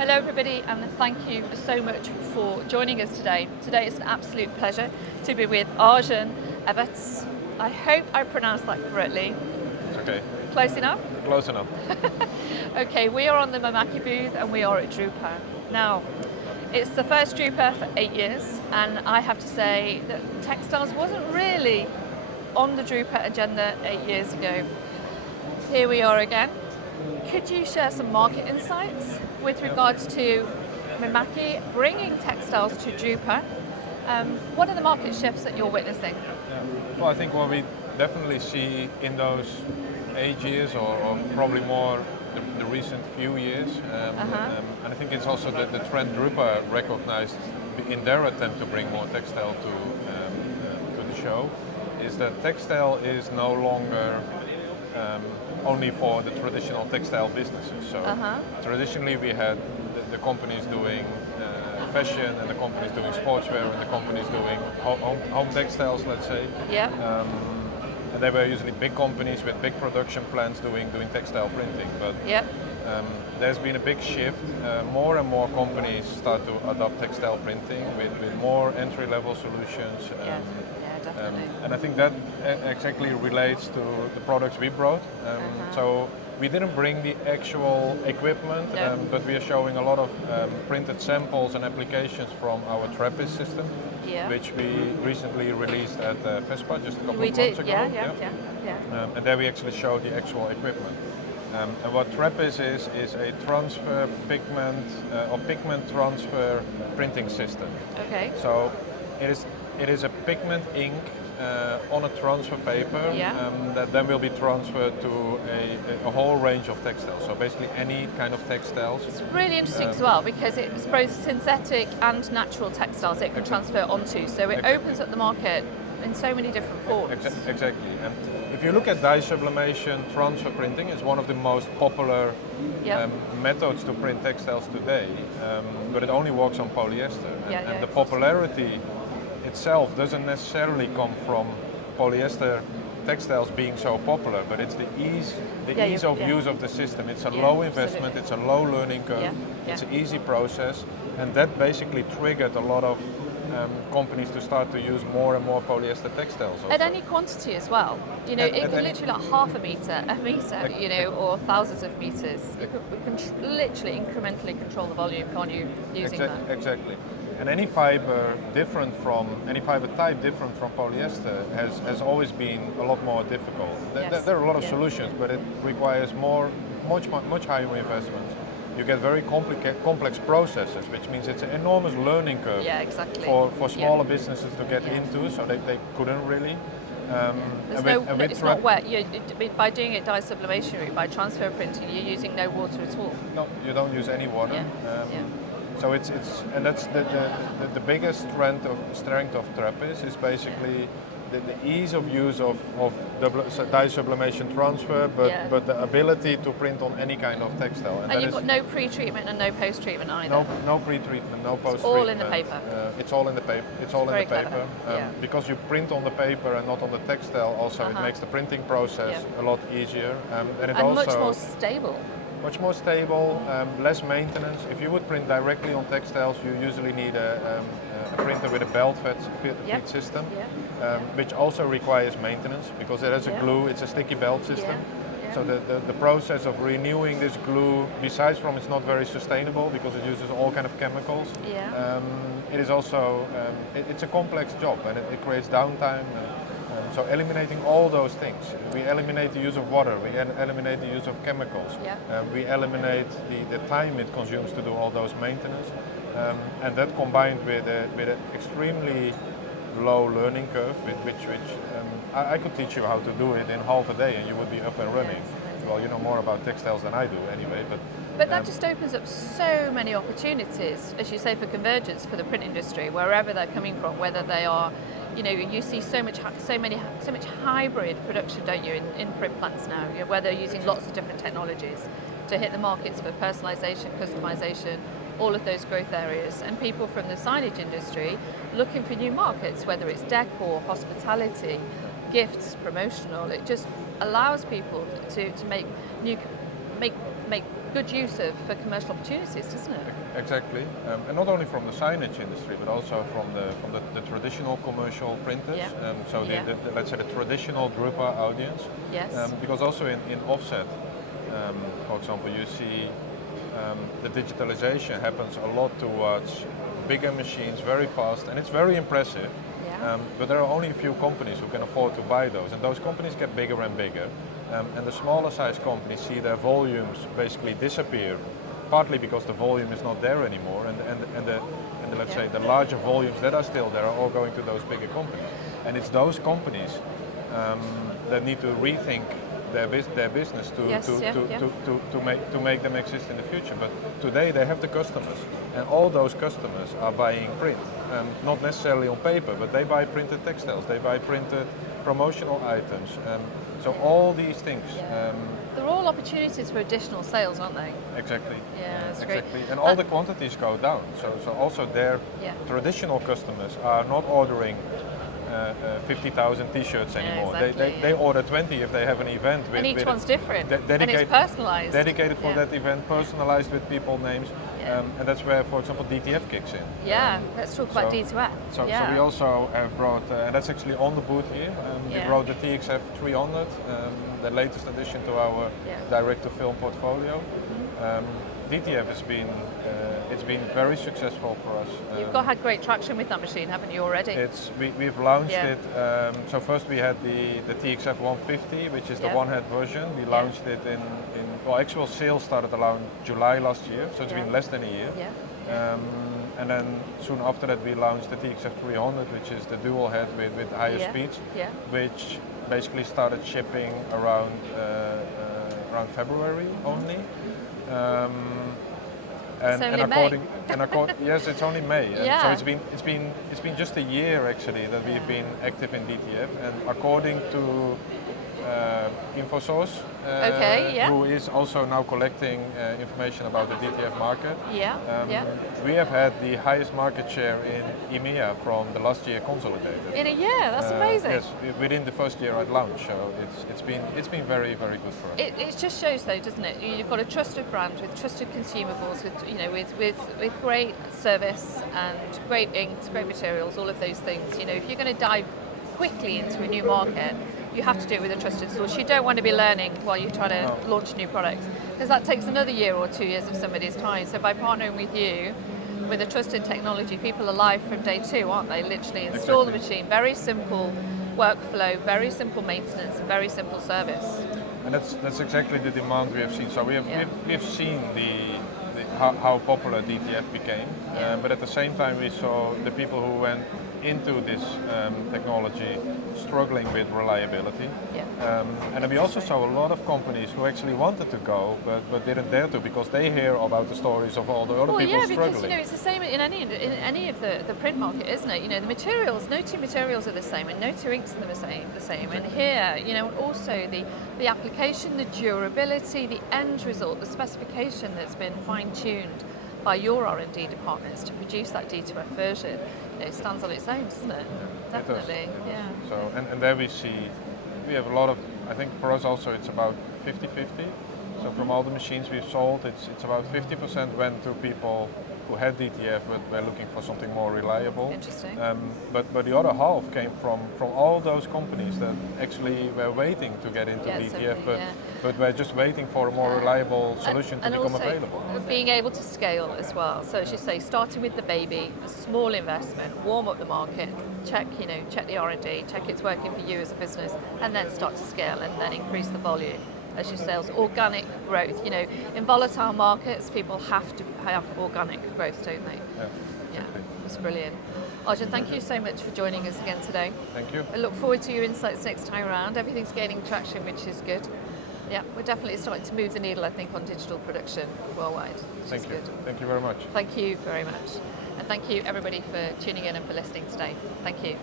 Hello everybody, and thank you so much for joining us today. Today it's an absolute pleasure to be with Arjen Evertse. I hope I pronounced that correctly. It's okay. Close enough? Close enough. Okay, we are on the Mimaki booth and we are at Drupa. Now, it's the first Drupa for 8 years, and I have to say that textiles wasn't really on the Drupa agenda 8 years ago. Here we are again. Could you share some market insights with regards to Mimaki bringing textiles to Drupa? What are the market shifts that you're witnessing? Yeah. Well, I think what we definitely see in those 8 years, or probably more the recent few years, and I think it's also the trend Drupa recognized in their attempt to bring more textile to the show, is that textile is no longer only for the traditional textile businesses. So traditionally we had the companies doing fashion, and the companies doing sportswear, and the companies doing home textiles, let's say. Yeah. And they were usually big companies with big production plants doing textile printing. But there's been a big shift. More and more companies start to adopt textile printing with more entry-level solutions. And I think that exactly relates to the products we brought. So we didn't bring the actual equipment, but we are showing a lot of printed samples and applications from our TRAPIS system, which we recently released at FESPA just a couple of months ago. And there we actually showed the actual equipment. And what TRAPIS is a transfer pigment or pigment transfer printing system. Okay. So it is a pigment ink on a transfer paper that then will be transferred to a whole range of textiles. So basically any kind of textiles. It's really interesting as well, because it's both synthetic and natural textiles it can transfer onto. So it opens up the market in so many different forms. Exactly. And if you look at dye sublimation, transfer printing is one of the most popular methods to print textiles today, but it only works on polyester. And the popularity itself doesn't necessarily come from polyester textiles being so popular, but it's the ease of use of the system. It's a low investment, it's a low learning curve, it's an easy process, and that basically triggered a lot of companies to start to use more and more polyester textiles. Also. At any quantity as well. You know, it can literally like half a meter, you know, or thousands of meters. We can literally incrementally control the volume, can't you, using that? Exactly. And any fiber type different from polyester has always been a lot more difficult. There are a lot of solutions, but it requires much higher investments. You get very complex processes, which means it's an enormous learning curve for smaller businesses to get into, so they couldn't really. It's not wet. By doing it dye sublimation route, by transfer printing, you're using no water at all. No, you don't use any water. So it's and that's the biggest strength of TRAPIS is basically the ease of use of dye sublimation transfer, but the ability to print on any kind of textile. And you've got no pre-treatment and no post-treatment either. No pre-treatment, no post-treatment. It's all in the paper. It's all in the paper. It's all in the paper. Because you print on the paper and not on the textile. Also, it makes the printing process a lot easier, and also much more stable. Much more stable, less maintenance. If you would print directly on textiles, you usually need a printer with a belt feed system, which also requires maintenance because it has a glue, it's a sticky belt system. So the process of renewing this glue, besides from it's not very sustainable because it uses all kind of chemicals, it is also, it's a complex job, and it creates downtime. So eliminating all those things, we eliminate the use of water, we eliminate the use of chemicals, we eliminate the time it consumes to do all those maintenance, and that combined with an extremely low learning curve, which I could teach you how to do it in half a day and you would be up and running. Well, you know more about textiles than I do anyway, but that just opens up so many opportunities, as you say, for convergence for the print industry, wherever they're coming from, whether they are, you know, you see so much hybrid production, don't you, in print plants now, you know, where they're using lots of different technologies to hit the markets for personalization, customization, all of those growth areas, and people from the signage industry looking for new markets, whether it's decor, hospitality, gifts, promotional. It just allows people to make good use of for commercial opportunities, doesn't it? Exactly, and not only from the signage industry, but also from the traditional commercial printers. Yeah. So the let's say the traditional Drupa audience. Yes. Because also in offset, for example, you see the digitalization happens a lot towards bigger machines, very fast, and it's very impressive. Yeah. But there are only a few companies who can afford to buy those, and those companies get bigger and bigger. And the smaller size companies see their volumes basically disappear, partly because the volume is not there anymore, and the let's say the larger volumes that are still there are all going to those bigger companies. And it's those companies that need to rethink their business to make them exist in the future. But today they have the customers, and all those customers are buying print, not necessarily on paper, but they buy printed textiles, they buy printed promotional items. So all these things. They're all opportunities for additional sales, aren't they? Exactly. Yeah, that's exactly. great. And all the quantities go down. So also their traditional customers are not ordering 50,000 t-shirts anymore. Exactly, they order 20 if they have an event with, and each one's different, and it's personalised. Dedicated for that event, personalised with people names, and that's where, for example, DTF kicks in. Yeah, let's talk about D2F. So we also brought, and that's actually on the booth here, we brought the TXF 300, the latest addition to our direct-to-film portfolio. DTF has been it's been very successful for us. You've had great traction with that machine, haven't you already? We've launched it. So first we had the TXF 150, which is the one-head version. We launched it in actual sales started around July last year, so it's been less than a year. And then soon after that we launched the TXF 300, which is the dual head with higher speeds, which basically started shipping around February only. Yes, it's only May. So it's been just a year actually that we've been active in DTF, and according to InfoSource, who is also now collecting information about the DTF market. We have had the highest market share in EMEA from the last year consolidated. In a year, that's amazing. Yes, within the first year at launch. So it's been very, very good for us. It just shows though, doesn't it? You've got a trusted brand with trusted consumables, with great service and great inks, great materials, all of those things. If you're going to dive quickly into a new market, you have to do it with a trusted source. You don't want to be learning while you're trying to launch new products, because that takes another year or 2 years of somebody's time. So by partnering with you, with a trusted technology, people are live from day 2, aren't they? Literally install the machine, very simple workflow, very simple maintenance, and very simple service. And that's exactly the demand we have seen. So we've seen how popular DTF became, but at the same time we saw the people who went into this technology struggling with reliability. And then we also saw a lot of companies who actually wanted to go but didn't dare to, because they hear about the stories of all the other people struggling. Because it's the same in any of the print market, isn't it? The materials, no two materials are the same, and no two inks are the same. And here, also the application, the durability, the end result, the specification that's been fine-tuned by your R&D departments to produce that D2F version, it stands on its own, doesn't it? Definitely, So, and there we have a lot of, I think for us also it's about 50-50. So from all the machines we've sold, it's about 50% went to people who had DTF but were looking for something more reliable. Interesting. But the other half came from all those companies that actually were waiting to get into DTF, but were just waiting for a more reliable solution to become available. Being able to scale as well. So as you say, starting with the baby, a small investment, warm up the market, check the R&D, check it's working for you as a business, and then start to scale and then increase the volume. As your sales, organic growth. In volatile markets, people have to have organic growth, don't they? Yeah, that's brilliant. Arjen, thank you so much for joining us again today. Thank you. I look forward to your insights next time around. Everything's gaining traction, which is good. Yeah, we're definitely starting to move the needle, I think, on digital production worldwide. Thank you. Thank you very much. Thank you very much. And thank you, everybody, for tuning in and for listening today. Thank you.